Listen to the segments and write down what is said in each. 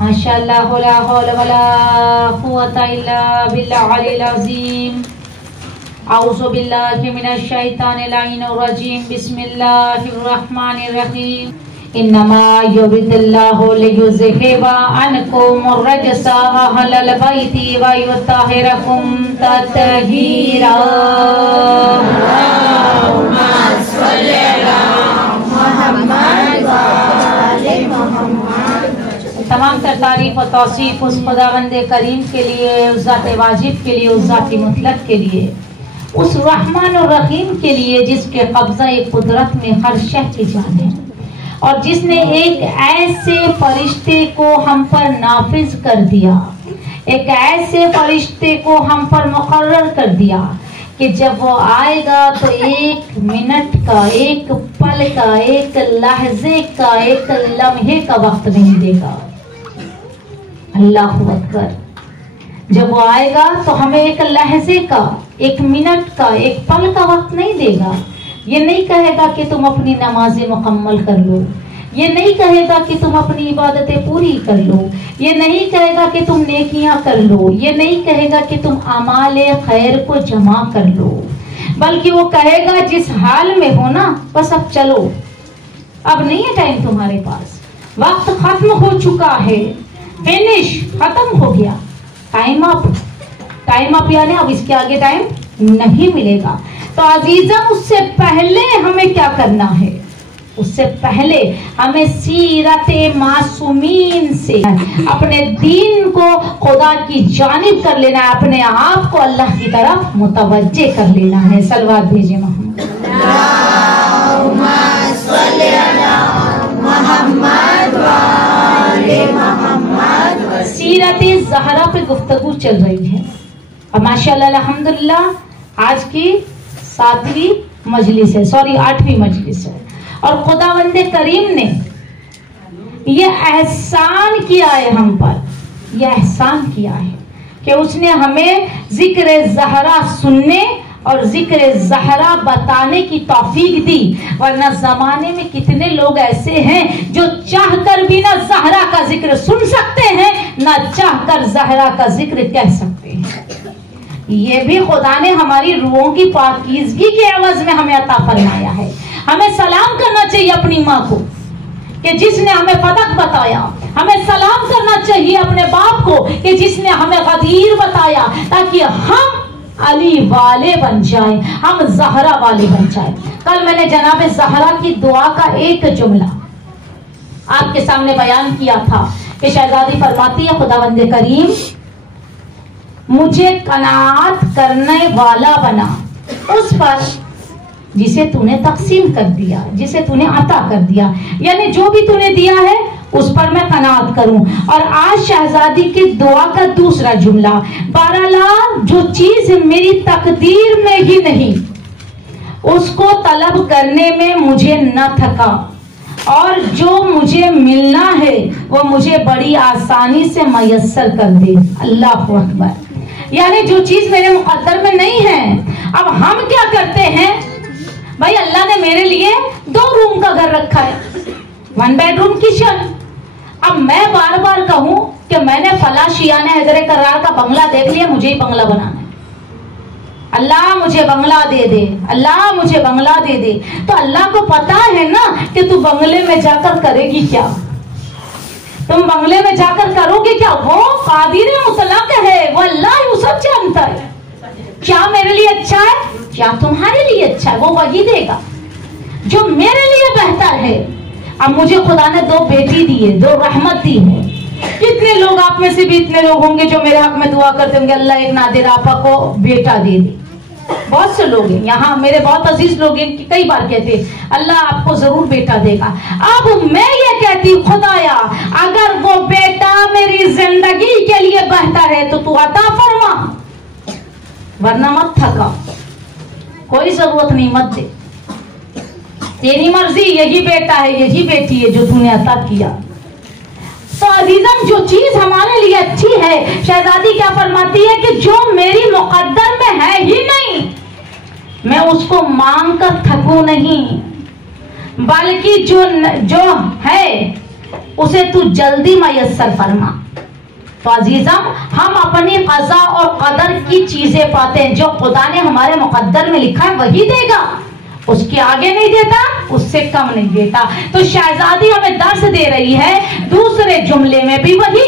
माशाअल्लाह ला हौला वला कुव्वता इल्ला बिल्लाहिल अज़ीम। औज़ु बिल्लाहि मिनश शैतानिर रजीम। बिस्मिल्लाहिर रहमानिर रहीम। इन्नमा युरिदुल्लाहु लियुज़हिबा अन्कुमुर रजसा अहलल बैति व युत्तहिरकुम तत्हीरा। अल्लाहुम्मा सल्लि अला मुहम्मद व आले मुहम्मद। तमाम तर तारीफ और तौसीफ उस खुदावंदे करीम के लिए, उस ज़ात वाजिब के लिए, उस ज़ात मुतलक के लिए, उस रहमान और रहीम के लिए जिसके कब्जा कुदरत में हर शय की जान है और जिसने एक ऐसे फरिश्ते को हम पर नाफिज कर दिया, एक ऐसे फरिश्ते को हम पर मुकर्रर कर दिया कि जब वो आएगा तो एक मिनट का, एक पल का, एक लहजे का, एक लम्हे का वक्त नहीं देगा। अल्लाहु अकबर। जब वो आएगा तो हमें एक लहजे का, एक मिनट का, एक पल का वक्त नहीं देगा। ये नहीं कहेगा कि तुम अपनी नमाजें मुकम्मल कर लो, ये नहीं कहेगा कि तुम अपनी इबादतें पूरी कर लो, ये नहीं कहेगा कि तुम नेकियां कर लो, ये नहीं कहेगा कि तुम अमाले खैर को जमा कर लो, बल्कि वो कहेगा जिस हाल में हो ना, बस अब चलो, अब नहीं है टाइम तुम्हारे पास, वक्त खत्म हो चुका है, फिनिश, खत्म हो गया, टाइम अप यानी अब इसके आगे टाइम नहीं मिलेगा। तो अजीजम, उससे पहले हमें क्या करना है? उससे पहले हमें सीरते मासूमीन से अपने दीन को खुदा की जानिब कर लेना है, अपने आप को अल्लाह की तरफ मुतवज्जे कर लेना है। सलवात भेजे मोहम्मद। अल्लाहुम्मा सल्लि अला मुहम्मद व आले मुहम्मद। सीरते ज़हरा पे गुफ्तगू चल रही है और माशाअल्लाह अल्हम्दुलिल्लाह आज की 7वीं मजलिस है, 8वीं मजलिस है और खुदावंदे करीम ने ये एहसान किया है हम पर, ये एहसान किया है कि उसने हमें जिक्र ज़हरा सुनने और जिक्र ज़हरा बताने की तौफीक दी। वरना जमाने में कितने लोग ऐसे हैं जो चाहकर भी ना ज़हरा का जिक्र सुन सकते हैं, ना चाहकर ज़हरा का जिक्र कह सकते हैं। ये भी खुदा ने हमारी रूहों की पाकीज़गी के एवज में हमें अता फरमाया है। हमें सलाम करना चाहिए अपनी माँ को कि जिसने हमें फदक बताया, हमें सलाम करना चाहिए अपने बाप को कि जिसने हमें गदीर बताया, ताकि हम अली वाले बन जाएं, हम ज़हरा वाले बन जाएं। कल मैंने जनाब ज़हरा की दुआ का एक जुमला आपके सामने बयान किया था कि शहजादी फरमाती है, खुदावंदे करीम मुझे कनात करने वाला बना उस पर जिसे तूने तकसीम कर दिया, जिसे तूने अता कर दिया, यानी जो भी तूने दिया है उस पर मैं कनात करूं। और आज शहजादी की दुआ का दूसरा जुमला, बारला जो चीज मेरी तकदीर में ही नहीं उसको तलब करने में मुझे न थका और जो मुझे मिलना है वो मुझे बड़ी आसानी से मयस्सर कर दे। अल्लाहु अकबर। यानी जो चीज मेरे मुकद्दर में नहीं है, अब हम क्या करते हैं, भाई अल्लाह ने मेरे लिए 2 रूम का घर रखा है, 1 बेडरूम किचन। अब मैं बार बार कहूं कि मैंने फला शिया ने हैदर करार का बंगला देख लिया, मुझे ही बंगला बनाना है, अल्लाह मुझे बंगला दे दे, अल्लाह मुझे बंगला दे दे। तो अल्लाह को पता है ना कि तू बंगले में जाकर करेगी क्या, तुम बंगले में जाकर करोगे क्या। वो कादिर मुतलक है, वो अल्लाह वो सब जानता है क्या मेरे लिए अच्छा है, क्या तुम्हारे लिए अच्छा है, वो वही देगा जो मेरे लिए बेहतर है। अब मुझे खुदा ने 2 बेटी दी है, 2 रहमत दी है। कितने लोग आप में से भी इतने लोग होंगे जो मेरे हक में दुआ करते होंगे, अल्लाह एक नादिर आपा को बेटा दे दे। बहुत से लोग हैं यहाँ, मेरे बहुत अजीज लोग हैं कि कई बार कहते हैं अल्लाह आपको जरूर बेटा देगा। अब मैं ये कहती खुदाया अगर वो बेटा मेरी जिंदगी के लिए बेहतर है तो तू अता फरमा, वरना मत थका, कोई जरूरत नहीं, मत दे, तेरी मर्जी, यही बेटा है, यही बेटी है जो तूने अता किया। तो अजीजम जो चीज हमारे लिए अच्छी है, शहजादी क्या फरमाती है कि जो मेरी मुकद्दर में है ही नहीं, मैं उसको मांग कर थकूं नहीं, बल्कि जो है उसे तू जल्दी मयस्सर फरमा। तो अजीजम, हम अपनी क़ज़ा और क़दर की चीजें पाते हैं। जो खुदा ने हमारे मुक़द्दर में लिखा है वही देगा, उसके आगे नहीं देता, उससे कम नहीं देता। तो शहजादी हमें दर्स दे रही है दूसरे जुमले में भी वही,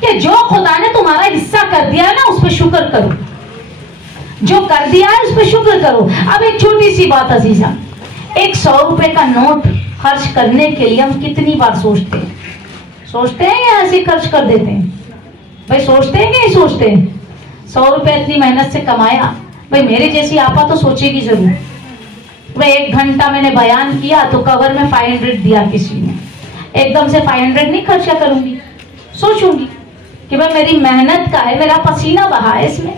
कि जो खुदा ने तुम्हारा हिस्सा कर दिया है ना, उस पर शुक्र करो। जो कर दिया है उस पर शुक्र करो। अब एक छोटी सी बात अजीजा, एक 100 रुपए का नोट खर्च करने के लिए हम कितनी बार सोचते हैं या ऐसे खर्च कर देते हैं? भाई सोचते हैं कि नहीं सोचते? 100 रुपए इतनी मेहनत से कमाया, भाई मेरे जैसी आपा तो सोचेगी जरूर। भाई 1 घंटा मैंने बयान किया तो कवर में 500 दिया किसी ने, एकदम से 500 नहीं खर्चा करूंगी, सोचूंगी कि भाई मेरी मेहनत का है, मेरा पसीना बहा है इसमें।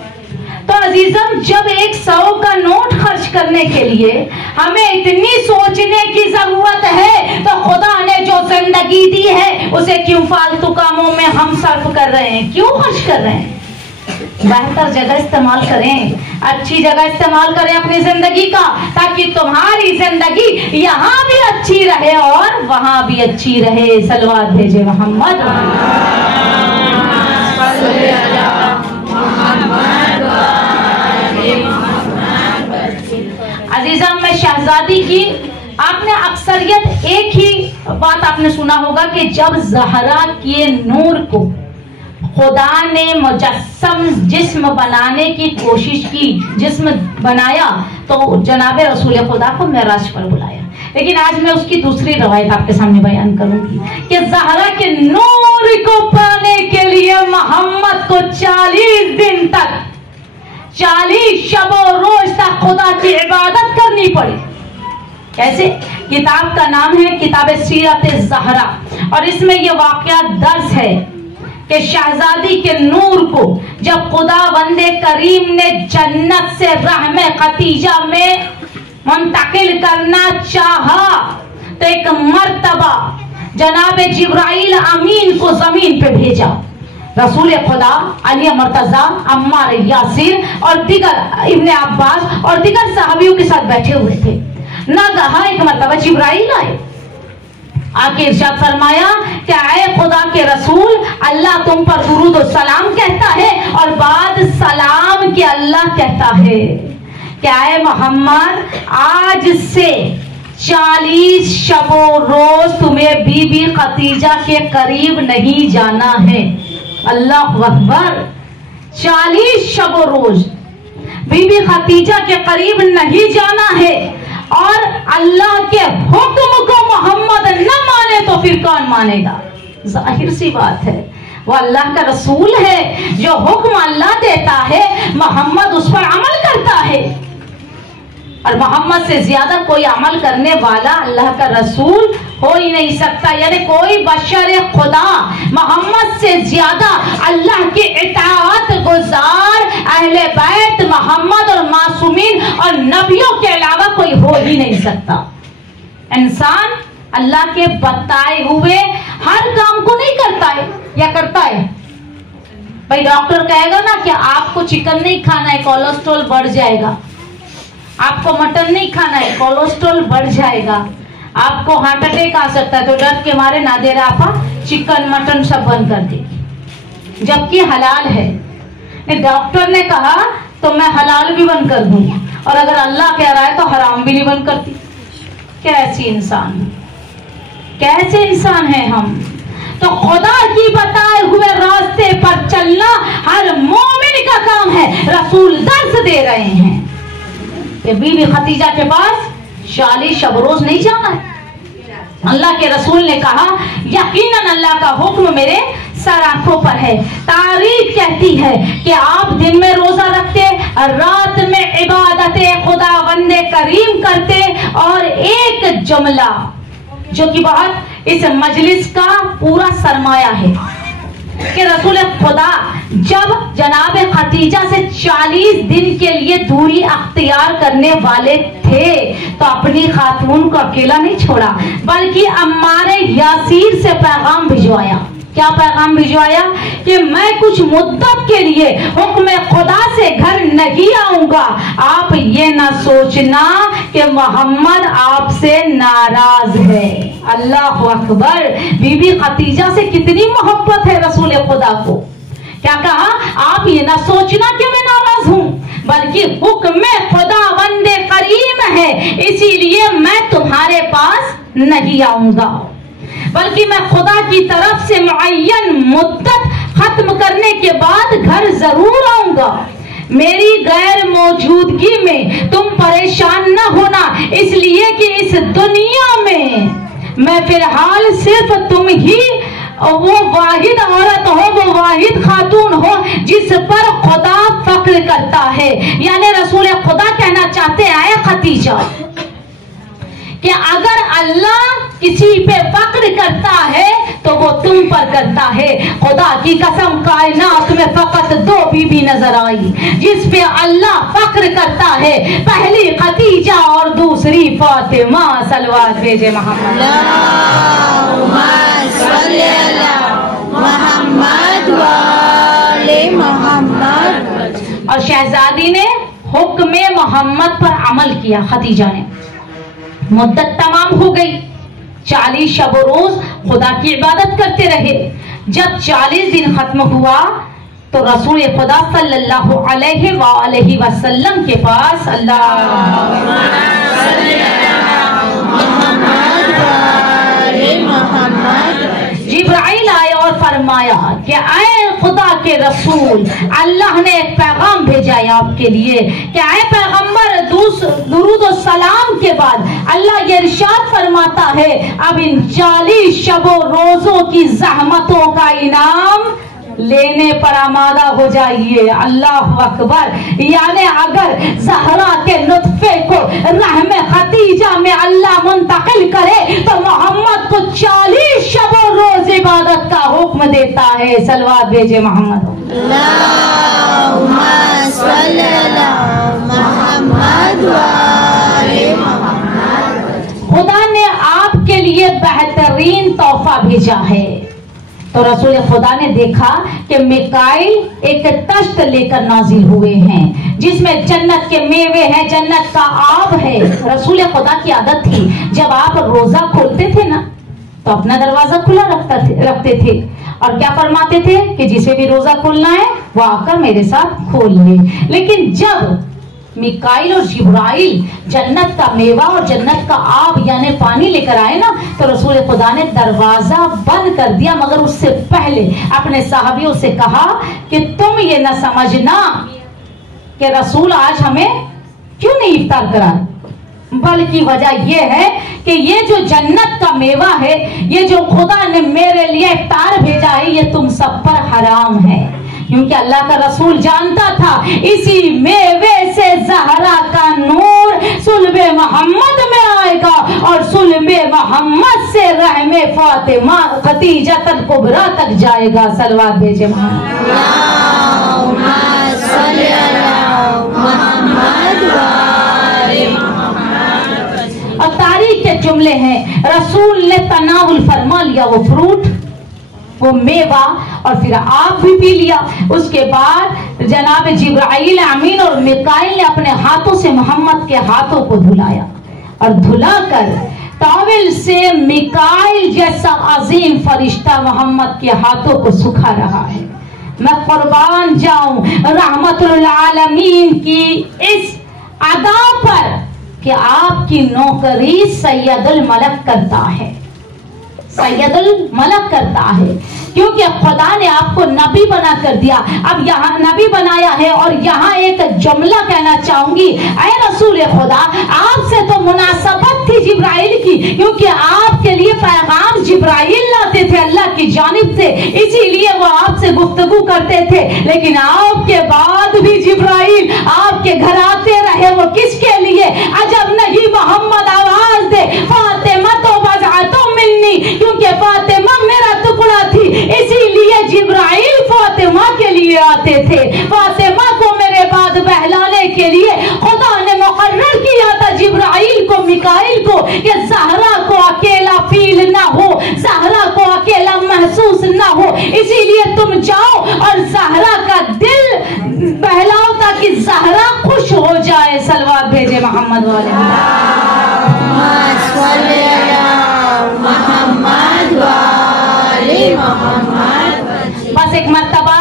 तो अजीजम, जब एक 100 का नोट खर्च करने के लिए हमें इतनी सोचने की जरूरत है, तो खुदा ने जो जिंदगी दी है उसे क्यों फालतू कामों में हम सर्फ कर रहे हैं, क्यों खर्च कर रहे हैं? बेहतर जगह इस्तेमाल करें, अच्छी जगह इस्तेमाल करें अपनी जिंदगी का, ताकि तुम्हारी जिंदगी यहाँ भी अच्छी रहे और वहां भी अच्छी रहे। सलवात भेजे मोहम्मद। अजीजम, में शहजादी की आपने अक्सरियत एक ही बात आपने सुना होगा कि जब ज़हरा के नूर को खुदा ने मुजस्सम जिस्म बनाने की कोशिश की, जिस्म बनाया, तो जनाबे रसूल खुदा को मेराज पर बुलाया। लेकिन आज मैं उसकी दूसरी रवायत आपके सामने बयान करूंगी कि ज़हरा के नूर को पाने के लिए मोहम्मद को 40 दिन तक, 40 शबो रोज तक खुदा की इबादत करनी पड़ी। कैसे? किताब का नाम है किताब सीरत ज़हरा, और इसमें यह वाकया दर्ज है कि शहजादी के नूर को जब खुदा वंदे करीम ने जन्नत से रहमे खतीजा में मुंतकिल करना चाहा, तो एक मर्तबा जनाब जिब्राइल अमीन को जमीन पे भेजा। रसूल खुदा, अली मर्तजा, अम्मार यासिर और दिगर इब्ने अब्बास और दिगर सहाबियों के साथ बैठे हुए थे। ना कहा एक मर्तबा जिब्राइल आए, आके इरशाद फरमाया कि आए खुदा के रसूल, अल्लाह तुम पर दुरूद और सलाम कहता है और बाद सलाम के अल्लाह कहता है कि आए मोहम्मद, आज से 40 शबो रोज तुम्हें बीबी खतीजा के करीब नहीं जाना है। अल्लाह अकबर। 40 शबो रोज बीबी खतीजा के करीब नहीं जाना है, और अल्लाह के हुक्म को मोहम्मद न माने तो फिर कौन मानेगा? जाहिर सी बात है, वो अल्लाह का रसूल है, जो हुक्म अल्लाह देता है मोहम्मद उस पर अमल करता है, और मोहम्मद से ज्यादा कोई अमल करने वाला अल्लाह का रसूल हो ही नहीं सकता। यानी कोई बशर खुदा मोहम्मद से ज्यादा अल्लाह की इताअत गुजार अहले बैत मोहम्मद और मासूमीन और नबियों के अलावा कोई हो ही नहीं सकता। इंसान अल्लाह के बताए हुए हर काम को नहीं करता है, या करता है? भाई डॉक्टर कहेगा ना कि आपको चिकन नहीं खाना है, कोलेस्ट्रॉल बढ़ जाएगा, आपको मटन नहीं खाना है, कोलेस्ट्रॉल बढ़ जाएगा, आपको हार्ट अटैक आ सकता है, तो डर के मारे ना दे रहा आपा चिकन मटन सब बंद कर देगी, जबकि हलाल है। डॉक्टर ने कहा तो मैं हलाल भी बंद कर दूंगी, और अगर अल्लाह कह रहा है तो हराम भी नहीं बंद करती। कैसी इंसान, कैसे इंसान है हम? तो खुदा की बताए हुए रास्ते पर चलना हर मोमिन का काम है। रसूल दर्स दे रहे हैं कि बीबी खतीजा के पास 40 शब रोज नहीं जाना है। अल्लाह के रसूल ने कहा, यकीनन अल्लाह का हुक्म मेरे सर आंखों पर है। तारीख कहती है कि आप दिन में रोजा रखते, रात में इबादत खुदा वंदे करीम करते, और एक जुमला जो कि बहुत इस मजलिस का पूरा सरमाया है कि रसूल खुदा जब जनाब खतीजा से 40 दिन के लिए दूरी अख्तियार करने वाले थे, तो अपनी खातून को अकेला नहीं छोड़ा, बल्कि अम्मार यासीर से पैगाम भिजवाया। क्या पैगाम भिजवाया कि मैं कुछ मुद्दत के लिए हुक्म खुदा से घर नहीं आऊंगा। आप ये ना सोचना कि मोहम्मद आपसे नाराज है। अल्लाह अकबर। बीबी खदीजा से कितनी मोहब्बत है रसूल खुदा को। क्या कहा? आप ये ना सोचना कि मैं नाराज हूं, बल्कि हुक्म खुदा बंदे करीम है, इसीलिए मैं तुम्हारे पास नहीं आऊंगा, बल्कि मैं खुदा की तरफ से मुअय्यन मुद्दत खत्म करने के बाद घर जरूर आऊंगा। मेरी गैर मौजूदगी में तुम परेशान न होना, इसलिए कि इस दुनिया में मैं फिलहाल सिर्फ तुम ही वो वाहिद औरत हो, वो वाहिद खातून हो जिस पर खुदा फक्र करता है। यानी रसूल खुदा कहना चाहते हैं खदीजा कि अगर अल्लाह किसी पे फक्र करता है तो वो तुम पर करता है। खुदा की कसम कायनात में फकत 2 बीबी नजर आई जिस पे अल्लाह फक्र करता है, पहली खदीजा और दूसरी फातिमा। सलवात भेजे मोहम्मद। और शहजादी ने हुक्म मोहम्मद पर अमल किया। खदीजा ने मुद्दत तमाम हो गई, 40 शब रोज खुदा की इबादत करते रहे। जब 40 दिन खत्म हुआ तो रसूल खुदा सल्लल्लाहु अलैहि वसल्लम के पास जिब्राइल आए और फरमाया कि आए खुदा के रसूल, अल्लाह ने एक पैगाम भेजा है आपके लिए कि आए पैगंबर, दुरूद और सलाम के बाद अल्लाह ये इरशाद फरमाता है अब इन 40 शबो रोजों की जहमतों का इनाम लेने पर आमादा हो जाइए। अल्लाह अकबर। यानी अगर ज़हरा के नुत्फे को रहमे खदीजा में अल्लाह मुंतकिल करे तो मोहम्मद को 40 शब रोज इबादत का हुक्म देता है। सलवात भेजे मोहम्मद। खुदा ने आपके लिए बेहतरीन तोहफा भेजा है। तो रसूल खुदा ने देखा कि मिकाइल एक तश्त लेकर नाजिल हुए हैं जिसमें जन्नत के मेवे हैं, जन्नत का आब है। रसूल खुदा की आदत थी जब आप रोजा खोलते थे ना तो अपना दरवाजा खुला रखते थे और क्या फरमाते थे कि जिसे भी रोजा खोलना है वो आकर मेरे साथ खोल ले। लेकिन जब मिकाइल और जिब्राइल जन्नत का मेवा और जन्नत का आब यानी पानी लेकर आए ना तो रसूल खुदा ने दरवाजा बंद कर दिया, मगर उससे पहले अपने साहबियों से कहा कि तुम ये न समझना कि रसूल आज हमें क्यों नहीं इफ्तार कराए, बल्कि वजह यह है कि ये जो जन्नत का मेवा है, ये जो खुदा ने मेरे लिए इफ्तार भेजा है, ये तुम सब पर हराम है। क्योंकि अल्लाह का रसूल जानता था इसी मेवे से ज़हरा का नूर सुल्बे मोहम्मद में आएगा और सुल्बे मोहम्मद से रहमे फातिमा खदीजा तक कुबरा तक जाएगा। सलवात भेजे मोहम्मद। और तारीख के जुमले हैं, रसूल ने तनावुल फरमा लिया वो फ्रूट, वो मेवा, और फिर आप भी पी लिया। उसके बाद जनाब जिब्राइल अमीन और मिकाइल ने अपने हाथों से मोहम्मद के हाथों को धुलाया और धुलाकर ताविल से मिकाइल जैसा अजीम फरिश्ता मोहम्मद के हाथों को सुखा रहा है। मैं कुर्बान जाऊं रहमतुल आलमीन की इस अदा पर कि आपकी नौकरी सैयदुल मलक करता है, सैयदुल मलक करता है, क्योंकि खुदा ने आपको नबी बना कर दिया। अब यहाँ नबी बनाया है और यहाँ एक जुमला कहना चाहूंगी, ऐ रसूल खुदा, आपसे तो मुनासबत थी जिब्राइल की, क्योंकि आपके लिए पैगाम जिब्राइल लाते थे अल्लाह की जानिब से, इसीलिए वो आपसे गुफ्तगू करते थे। लेकिन आपके बाद भी जिब्राइल आपके घर आते रहे, वो किसके लिए? अजब नहीं मोहम्मद आवाज दे फातिमा तो बजा तो मिलनी, क्योंकि फातिमा मेरा टुकड़ा थी, इसीलिए जिब्राइल फातिमा के लिए आते थे। फातिमा को मेरे बाद बहलाने के लिए खुदा ने मुकर्रर किया था जिब्राइल को, मिकाइल को, कि ज़हरा को अकेला फील ना हो, ज़हरा को अकेला महसूस न हो, इसीलिए तुम जाओ और ज़हरा का दिल बहलाओ ताकि ज़हरा खुश हो जाए। सलवात भेजे मोहम्मद वाले। बस एक मर्तबा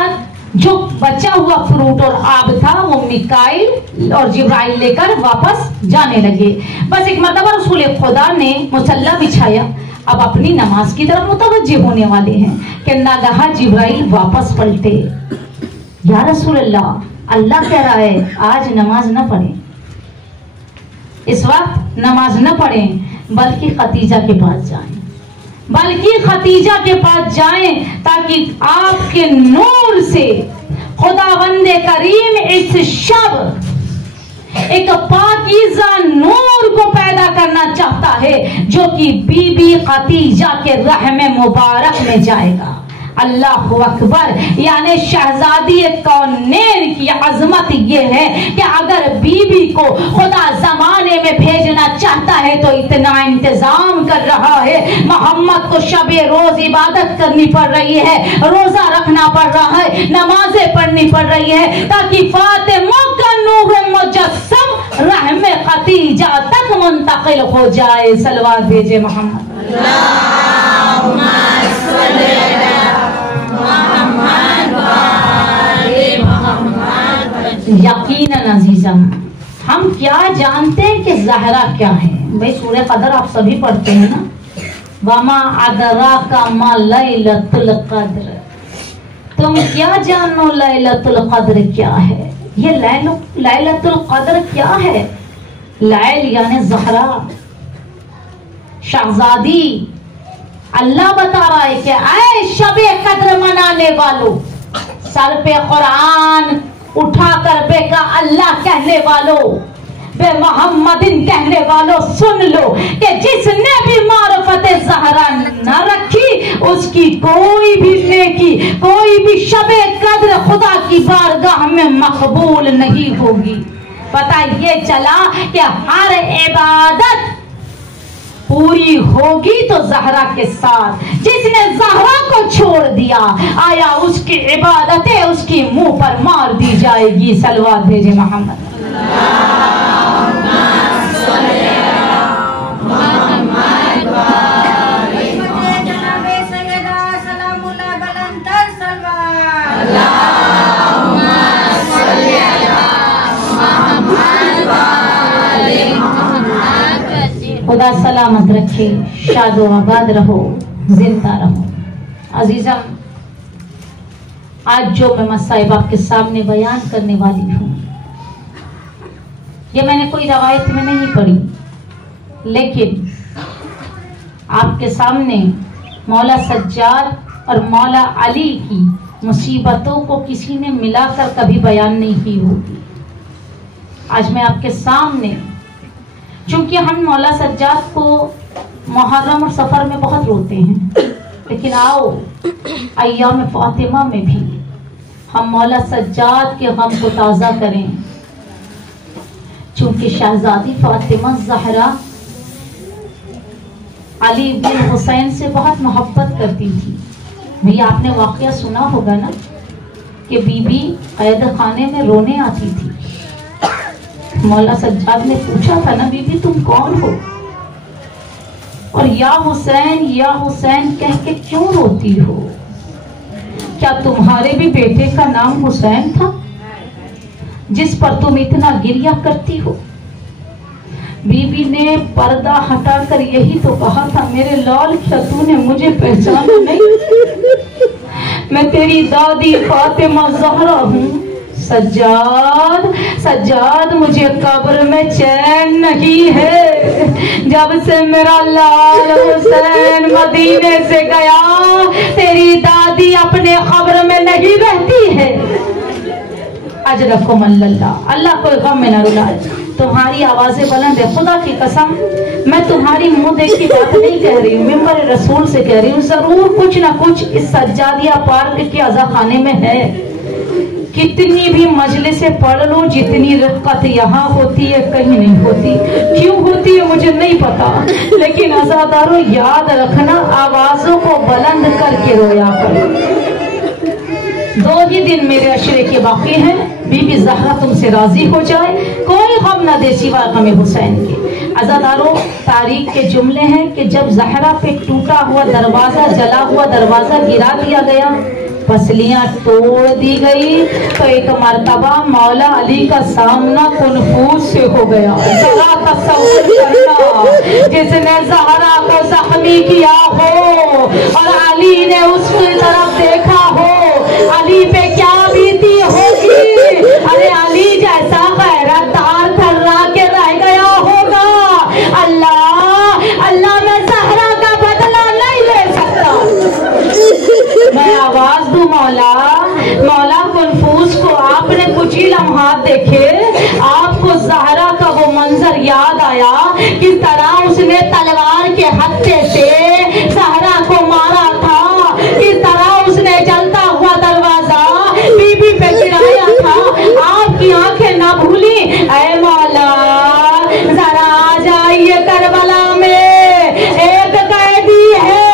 जो बचा हुआ फ्रूट और आब था वो मिकाइल और जिब्राइल लेकर वापस जाने लगे। बस एक मर्तबा रसूल खुदा ने मुसल्ला बिछाया, अब अपनी नमाज की तरफ मुतवज्जे होने वाले हैं कि नागहा जिब्राइल वापस पलटे। या रसूल अल्लाह, अल्लाह कह रहा है आज नमाज न पढ़े, इस वक्त नमाज न पढ़े, बल्कि खतीजा के पास जाएं, बल्कि खतीजा के पास जाएं ताकि आपके नूर से खुदावंद करीम इस शब एक पाकीज़ा नूर को पैदा करना चाहता है जो कि बीबी खतीजा के रहम मुबारक में जाएगा। अल्लाह अकबर। यानी शहजादी कौनैन की अजमत ये है कि अगर बीबी को खुदा जमाने में भेजना चाहता है तो इतना इंतजाम कर रहा है। मोहम्मद को शबे रोज इबादत करनी पड़ रही है, रोजा रखना पड़ रहा है, नमाजें पढ़नी पड़ रही है ताकि फातिमा का नूर मुजस्सम रहम खतीजा तक मुंतकिल हो जाए। सलवात भेजे मोहम्मद। यकीनन अजीजम, हम क्या जानते हैं कि ज़हरा क्या है? भाई सूरह कदर आप सभी पढ़ते हैं ना, वमा अदराका मा लैलतुल कद्र, तुम क्या जानो लैलतुल कद्र क्या है? ये लैलतुल कद्र क्या है? लैल यानी ज़हरा, शहजादी। अल्लाह बता रहा है कि ऐ शबे कद्र मनाने वालों, सर पे कुरान उठा कर बेका अल्लाह कहने वालों, बे मोहम्मदिन कहने वालों, सुन लो कि जिसने भी मारफत ज़हरा न रखी उसकी कोई भी नेकी, कोई भी शबे कद्र खुदा की बारगाह में मकबूल नहीं होगी। पता ये चला कि हर इबादत पूरी होगी तो ज़हरा के साथ। जिसने ज़हरा को छोड़ दिया आया उसकी इबादतें उसकी मुंह पर मार दी जाएगी। सलवात भेजे मोहम्मद। खुदा सलामत रखे, शादो आबाद रहो, जिंदा रहो। अजीजम, आज जो मैं मसाइब आपके सामने बयान करने वाली हूँ ये मैंने कोई रवायत में नहीं पढ़ी, लेकिन आपके सामने मौला सज्जाद और मौला अली की मुसीबतों को किसी ने मिलाकर कभी बयान नहीं की होगी। आज मैं आपके सामने, चूंकि हम मौला सज्जाद को मुहर्रम और सफर में बहुत रोते हैं, लेकिन आओ अय्याम फातिमा में भी हम मौला सज्जाद के गम को ताज़ा करें। चूंकि शहजादी फातिमा ज़हरा अली बिन हुसैन से बहुत मोहब्बत करती थी। भैया आपने वाक़या सुना होगा ना कि बीबी कैद खाने में रोने आती थी। मौला सज्जाद ने पूछा था ना, बीबी तुम कौन हो और या हुसैन कह के क्यों रोती हो? क्या तुम्हारे भी बेटे का नाम हुसैन था जिस पर तुम इतना गिरिया करती हो? बीबी ने पर्दा हटाकर यही तो कहा था, मेरे लाल क्या तूने मुझे पहचाना नहीं? मैं तेरी दादी फातिमा ज़हरा हूँ। सज्जाद मुझे कब्र में चैन नहीं है। जब से मेरा लाल हुसैन मदीने से गया तेरी दादी अपने कब्र में नहीं रहती है। अजरकुम अल्लाह, अल्लाह कोई गम में न रुलाए। तुम्हारी आवाजें बुलंद है, खुदा की कसम मैं तुम्हारी मुंह देखी बात नहीं कह रही हूँ, मिंबर रसूल से कह रही हूँ। जरूर कुछ ना कुछ इस सज्जादिया पार्क के अज़ा खाने में है कितनी भी मजलिसें पढ़ लो, जितनी रिक्कत यहाँ होती है कहीं नहीं होती। क्यों होती है मुझे नहीं पता, लेकिन अज़ादारों याद रखना, आवाजों को बुलंद करके रोया करो। 2 ही दिन मेरे अशरे के बाकी हैं, बीबी ज़हरा तुमसे राजी हो जाए, कोई गम न दे सिवाय गम हुसैन के। अज़ादारों, तारीख के जुमले हैं कि जब ज़हरा पे टूटा हुआ दरवाजा, जला हुआ दरवाजा गिरा दिया गया, पसलियां तोड़ दी गई, तो एक मर्तबा मौला अली का सामना कुनफूज से हो गया। जरा तसव्वुर करना, जिसने ज़हरा को जख्मी किया हो और अली ने उसकी तरफ देखा हो, अली पे क्या बीती होगी। अरे अली जैसा गैरतदार थर्रा के रह गया होगा। अल्लाह अल्लाह, मैं ज़हरा का बदला नहीं ले सकता। मैं आवाज दूं मौला, मौला कुनफूस को आपने कुछ ही लम्हात देखे, आपको ज़हरा का वो मंजर याद आया, किस तरह उसने तलवार के हत्थे से ज़हरा को मारा था, किस तरह उसने जलता हुआ दरवाजा बीबी पे गिराया था। आपकी आंखें ना भूली। ऐ मौला, जरा आ जाइए करबला में, एक कैदी है,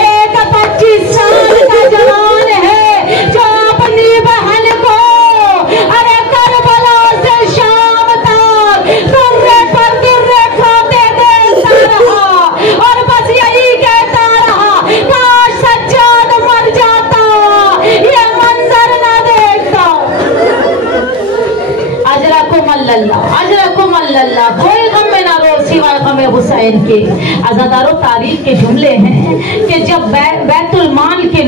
एक 25 साल का जवान है, जो अपनी बहन को अरे करबला से शाम तक दुर्रे पर दुर्रे खाते देखता रहा और बस यही कहता रहा, काश सज्जाद मर जाता, ये मंजर न देखता। अजरकुम अल्लाह, अजरकुम अल्लाह, कोई गम में ना रो सिवाय गम हुसैन के। अज़ादारों, तारीख के जुमले हैं कि जब बैतुल माल के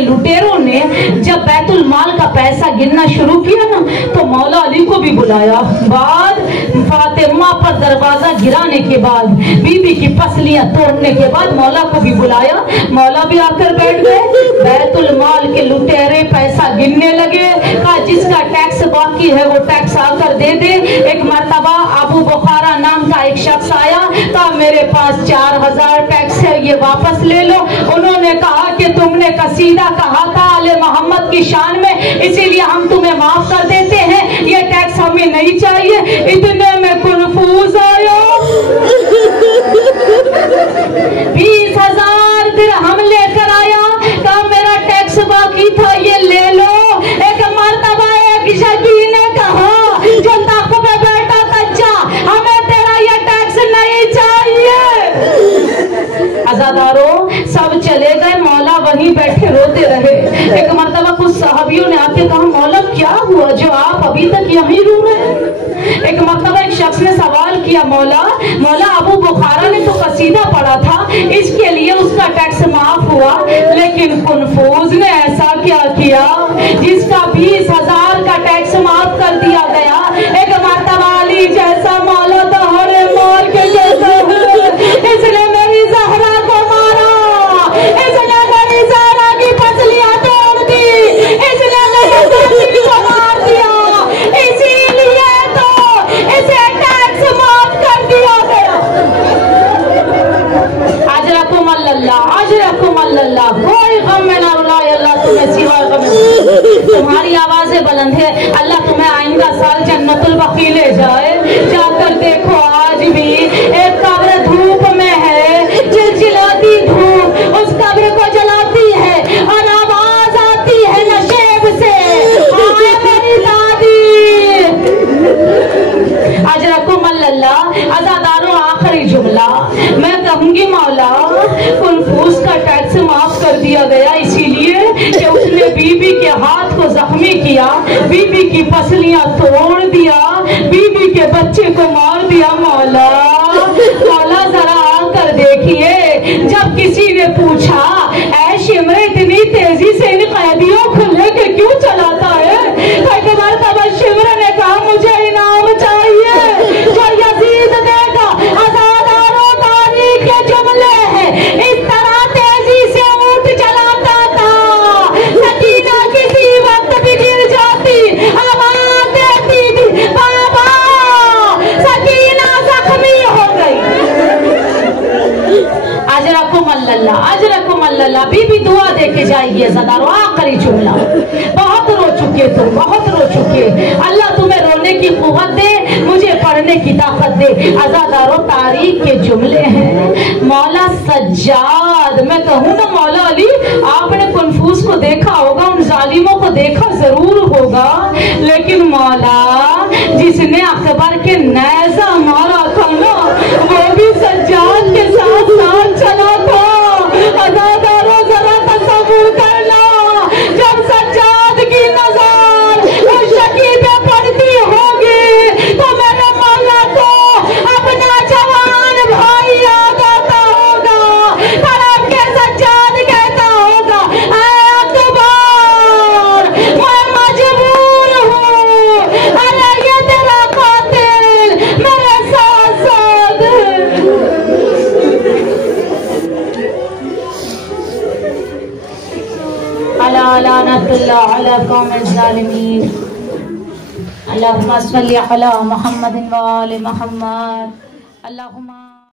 लुटेरों ने जब बैतुल माल का पैसा गिनना शुरू किया ना, तो मौला अली को भी बुलाया। बाद फातिमा पर दरवाजा गिराने के बाद, बीबी की पसलियां तोड़ने के बाद मौला को भी बुलाया। मौला भी आकर बैठ गए। बैतुल माल के लुटेरे पैसा गिनने लगे, कहा जिसका टैक्स बाकी है वो टैक्स आकर दे दे। एक मर्तबा अबू बुखारा नाम का एक शख्स आया, कहा मेरे पास 4000 टैक्स है, ये वापस ले लो। उन्होंने कहा कि तुमने कसीदा कहा था आले मोहम्मद की शान में, इसीलिए हम तुम्हें माफ कर देते हैं, ये टैक्स हमें नहीं चाहिए। इतने में कुनफूज आया, 20,000 दिरहम लेकर आया, कहा मेरा टैक्स बाकी था, ये ले लो। एक मर्तबा एक शकी ने कहा, जो तख्त पे बैठा कच्चा, हमें तेरा ये टैक्स नहीं चाहिए। अज़ादारों, सब चले गए, मौला वहीं बैठे रोते रहे। एक मर्तबा कुछ सहाबियों ने आके कहा, मौला क्या हुआ जो आप अभी तक यहीं रो रहे हैं। एक मर्तबा एक शख्स ने सवाल किया, मौला अबू बुखारा ने तो कसीदा पढ़ा था, इसके लिए उसका टैक्स माफ हुआ, लेकिन कुनफूज ने ऐसा क्या किया जिसका 20,000 का टैक्स माफ कर दिया गया। एक मर्तबा अली जैसा मौला दहाड़े मार के कहता है, इसने मेरी ज़हरा को मारा, इसने मेरी ज़हरा की पसलियां तोड़ दी, इसने मेरे साथी को मार दिया, इसीलिए तो इसे टैक्स माफ कर दिया गया। अजरकुम अल्लाह, अजरकुम अल्लाह, कोई गम में ना रुलाए अल्लाह तुम्हें सिवा गम। तुम्हारी आवाजें बुलंद है, अल्लाह तुम्हें आइंदा साल जन्नतुल बकी ले जाए। जाकर देखो, आज भी एक कब्र धूप में है, चिलचिलाती धूप उस कब्र को जलाती है और आवाज आती है नशेब से, आए मेरी दादी। अजरकुम अल्लाह। अज़ादारों, आखिरी जुमला मैं कहूंगी, मौला कुनफूस का टैक्स माफ कर दिया गया इसीलिए कि उसने बीबी के हाथ को जख्मी किया, बीबी की पसलियां तोड़ दिया, बीबी के बच्चे को मार दिया। मौला जरा आकर देखिए, जब किसी ने पूछा, ऐ शिमरे इतनी तेजी से इन कैदियों को लेके क्यों चलाता है, एक मर्तबा शिमरे ने कहा, मुझे इनाम चाहिए जो यजीद देगा। अज़ादारों, तारीख के जुमले हैं, इस तरह तेजी से ऊंट चलाता था, सकीना किसी वक्त भी गिर जाती, आवाज देती थी, बाबा सकीना जख्मी हो गई। अजरकुम अल्लाह, अजरकुम अल्लाह। बीबी दुआ दे के जाएगी अज़ादारों। आखिरी जुमला, बहुत रो चुके तुम, बहुत रो चुके। अल्लाह तुम्हें रोने की कुव्वत दे, मुझे पढ़ने की ताकत दे। अज़ादारों तारीख के जुमले हैं। मौला सज्जाद, मैं कहूँ ना मौला अली, आपने कुनफूस को देखा होगा, उन जालिमों को देखा जरूर होगा, लेकिन मौला जिसने अकबर के नेज़ा मारा था ना, वो भी सज्जाद के साथ साथ चला था। अज़ादारों जरा तसव्वुर करना, जब सज्जाद की नज़र उस शकील पे पड़ती होगी तो मेरे मौला को अपना जवान भाई याद आता होगा। तड़प के सज्जाद कहता होगा, ऐ अकबर, मैं मजबूर हूँ, अरे ये तेरा कातिल मेरे साथ साथ अला लानतुल्लाह अला कौमिल ज़ालिमीन। अल्लाहुम्मा सल्लि अला मुहम्मदिन व आलि मुहम्मद। अल्लाहुम्मा